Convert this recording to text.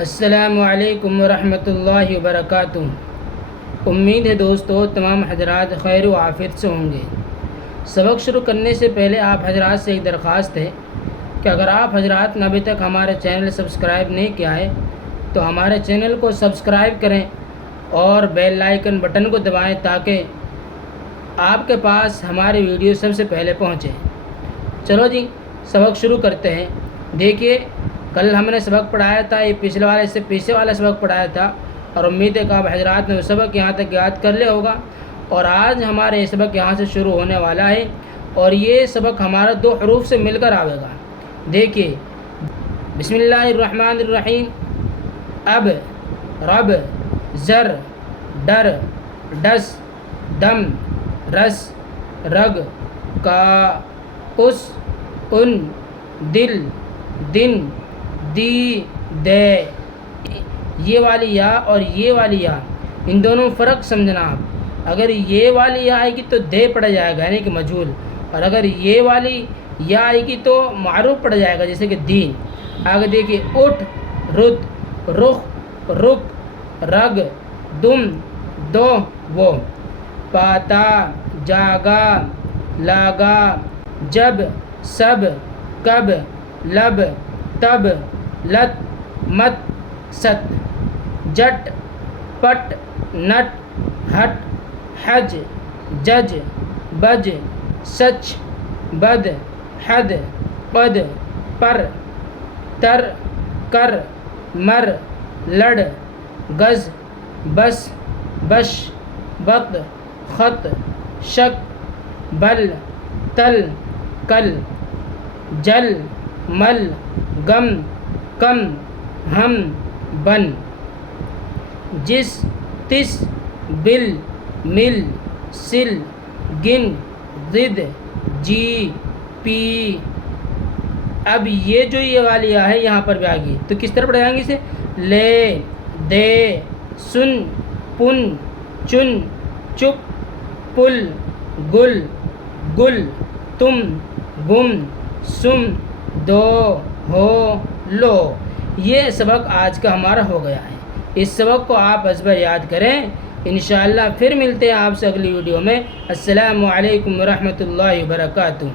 السلام علیکم ورحمۃ اللہ وبرکاتہ۔ امید ہے دوستو تمام حضرات خیر و عافیت سے ہوں گے۔ سبق شروع کرنے سے پہلے آپ حضرات سے ایک درخواست ہے کہ اگر آپ حضرات نے ابھی تک ہمارے چینل سبسکرائب نہیں کیا ہے تو ہمارے چینل کو سبسکرائب کریں اور بیل آئیکن بٹن کو دبائیں تاکہ آپ کے پاس ہماری ویڈیو سب سے پہلے پہنچے۔ چلو جی سبق شروع کرتے ہیں۔ دیکھیے کل ہم نے سبق پڑھایا تھا، یہ پچھلے والے سے پیچھے والا سبق پڑھایا تھا اور امید ہے کہ آپ حضرات نے وہ سبق یہاں تک یاد کر لیا ہوگا۔ اور آج ہمارا یہ سبق یہاں سے شروع ہونے والا ہے اور یہ سبق ہمارا 2 حروف سے مل کر آئے گا۔ دیکھیے بسم اللہ الرحمن الرحیم۔ اب، رب، زر، ڈر، ڈس، دم، رس، رگ، کا، اس، ان، دل، دن، دی، دے۔ یہ والی یا اور یہ والی یا ان دونوں فرق سمجھنا آپ۔ اگر یہ والی یا آئے گی تو دے پڑ جائے گا یعنی کہ مجہول، اور اگر یہ والی یا آئے گی تو معروف پڑ جائے گا جیسے کہ دین۔ آگے دیکھیے اٹھ، رت، رخ، رک، رگ، دم، دو، وہ۔ پاتا، جاگا، لاگا، جب، سب، کب، لب، تب، لت، مت، ست۔ جٹ، پٹ، نٹ، ہٹ، حج، جج، بج، سچ، بد، حد، قد، پر، تر، کر، مر، لڑ، گز، بس، بش، وقت، خط، شک، بل، تل، کل، جل، مل، گم، کم، ہم، بن۔ جس، تس، بل، مل، سل، گن، ضد، جی، پی۔ اب یہ جو یہ والی آ ہے یہاں پر بھی آ گئی تو کس طرح پڑھائیں گے اسے؟ لے، دے، سن، پن، چن، چپ، پل، گل، گل، تم، بم، سم، دو، ہو، لو۔ یہ سبق آج کا ہمارا ہو گیا ہے۔ اس سبق کو آپ ازبر یاد کریں۔ انشاءاللہ پھر ملتے ہیں آپ سے اگلی ویڈیو میں۔ السلام علیکم ورحمۃ اللہ وبرکاتہ۔